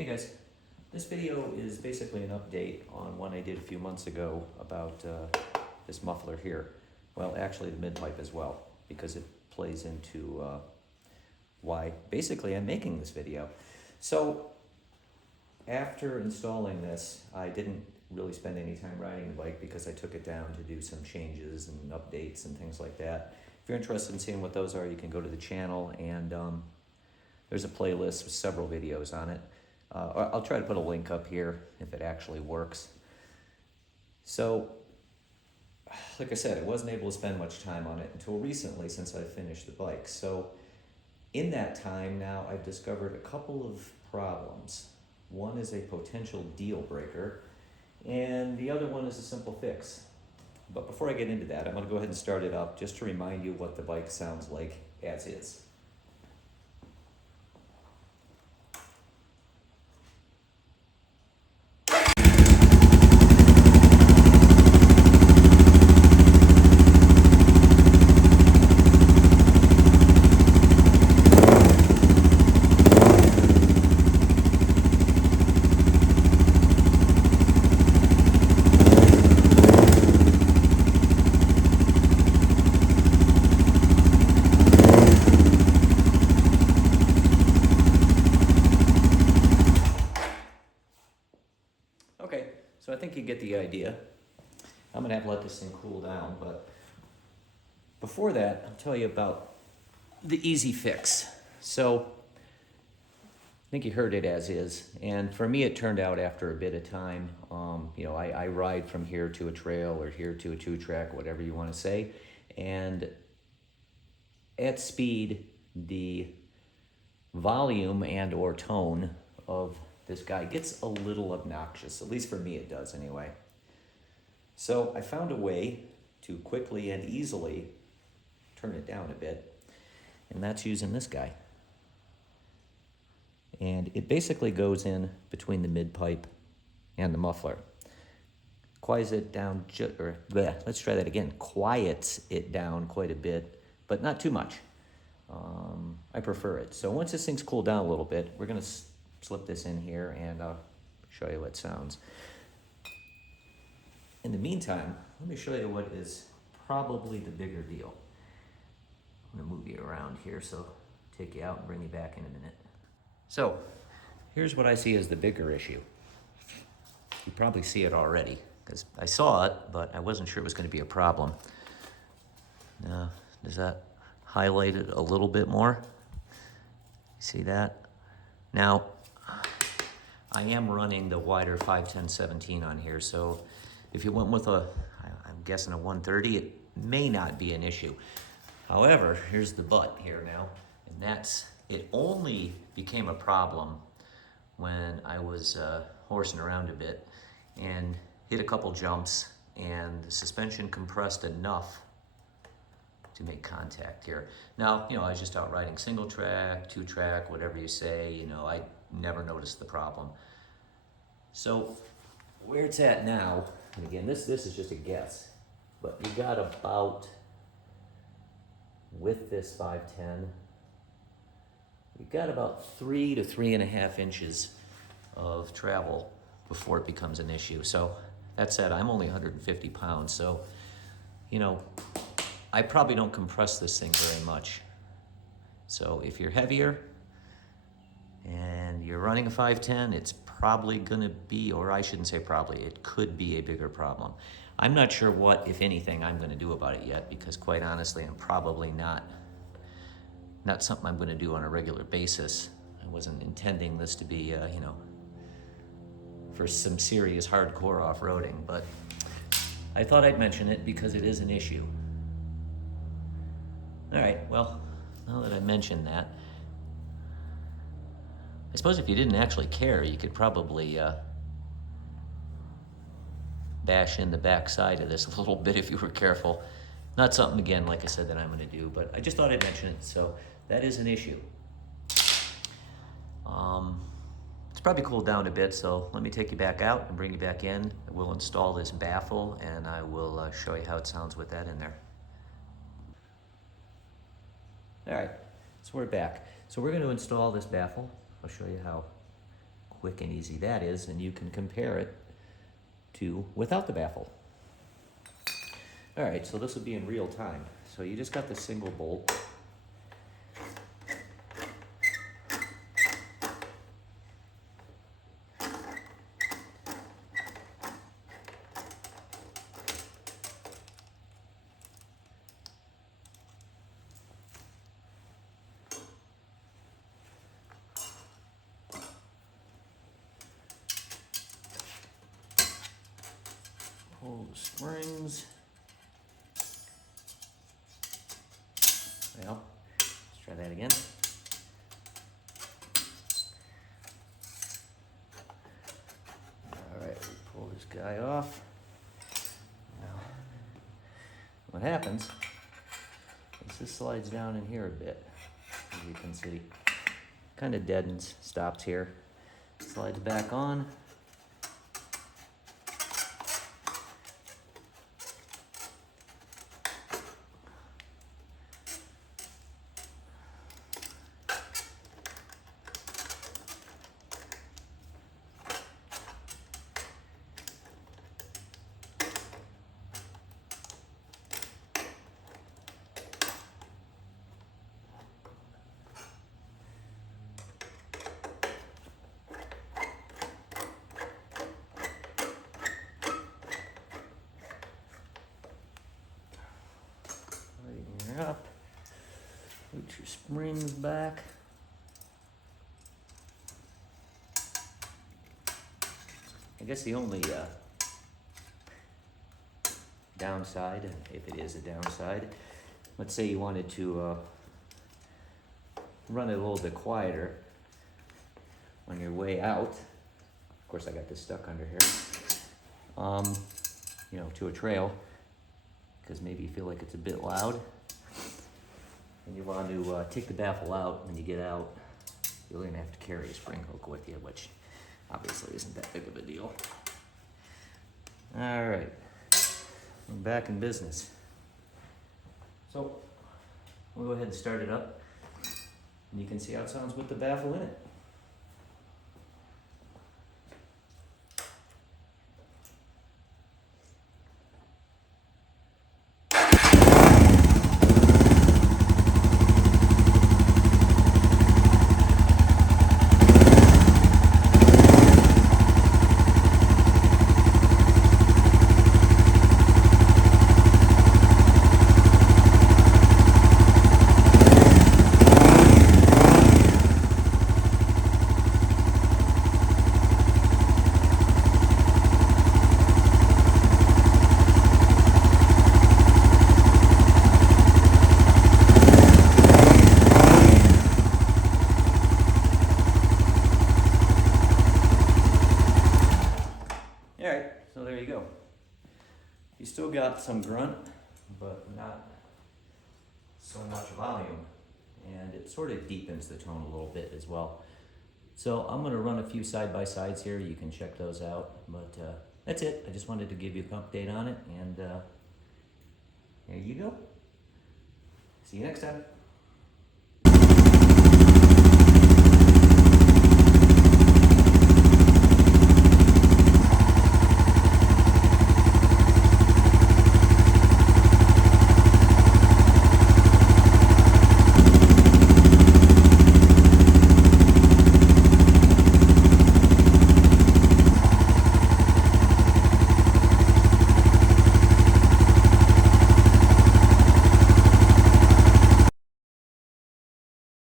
Hey guys, this video is basically an update on one I did a few months ago about this muffler here. Well, actually the mid-pipe as well, because it plays into why basically I'm making this video. So after installing this, I didn't really spend any time riding the bike because I took it down to do some changes and updates and things like that. If you're interested in seeing what those are, you can go to the channel, and there's a playlist with several videos on it. I'll try to put a link up here if it actually works. So, like I said, I wasn't able to spend much time on it until recently, since I finished the bike. So in that time now, I've discovered a couple of problems. One is a potential deal breaker, and the other one is a simple fix. But before I get into that, I'm going to go ahead and start it up just to remind you what the bike sounds like as is. Okay, so I think you get the idea. I'm gonna have to let this thing cool down, but before that, I'll tell you about the easy fix. So, I think you heard it as is, and for me it turned out after a bit of time. I ride from here to a trail or here to a 2-track, whatever you want to say, and at speed, the volume and or tone of this guy gets a little obnoxious. At least for me it does anyway. So I found a way to quickly and easily turn it down a bit, and that's using this guy. And it basically goes in between the mid-pipe and the muffler. Quiets it down, let's try that again. Quiets it down quite a bit, but not too much. I prefer it. So once this thing's cooled down a little bit, we're gonna slip this in here and I'll show you what it sounds. In the meantime, let me show you what is probably the bigger deal. I'm gonna move you around here, so I'll take you out and bring you back in a minute. So here's what I see as the bigger issue. You probably see it already, because I saw it, but I wasn't sure it was gonna be a problem. Now, does that highlight it a little bit more? See that? Now, I am running the wider 510-17 on here, so if you went with I'm guessing a 130, it may not be an issue. However, here's the but here now, and that's, it only became a problem when I was horsing around a bit and hit a couple jumps, and the suspension compressed enough to make contact here. Now, I was just out riding single track, 2-track, whatever you say, I never noticed the problem. So where it's at now, and again, this is just a guess, but you got about, with this 510, you got about 3 to 3.5 inches of travel before it becomes an issue. So that said, I'm only 150 pounds, so I probably don't compress this thing very much. So if you're heavier and you're running a 510, it's probably gonna be, or I shouldn't say probably, it could be a bigger problem. I'm not sure what, if anything, I'm gonna do about it yet, because quite honestly, I'm probably not something I'm gonna do on a regular basis. I wasn't intending this to be, for some serious hardcore off-roading, but I thought I'd mention it because it is an issue. All right, well, now that I mentioned that, I suppose if you didn't actually care, you could probably bash in the back side of this a little bit if you were careful. Not something, again, like I said, that I'm gonna do, but I just thought I'd mention it, so that is an issue. It's probably cooled down a bit, so let me take you back out and bring you back in. We'll install this baffle, and I will show you how it sounds with that in there. All right, so we're back. So we're going to install this baffle. I'll show you how quick and easy that is, and you can compare it to without the baffle. All right, so this will be in real time. So you just got the single bolt. Pull the springs. Well, let's try that again. All right, we pull this guy off. Now, what happens is this slides down in here a bit, as you can see. Kind of deadens, stops here, slides back on. Up, put your springs back. I guess the only downside, if it is a downside, let's say you wanted to run it a little bit quieter on your way out. Of course, I got this stuck under here. You know, to a trail, because maybe you feel like it's a bit loud. And you want to take the baffle out when you get out. You're going to have to carry a spring hook with you, which obviously isn't that big of a deal. All right, we're back in business. So we'll go ahead and start it up, and you can see how it sounds with the baffle in it. Alright, so there you go. You still got some grunt, but not so much volume. And it sort of deepens the tone a little bit as well. So I'm going to run a few side-by-sides here. You can check those out. But that's it. I just wanted to give you an update on it. And there you go. See you next time.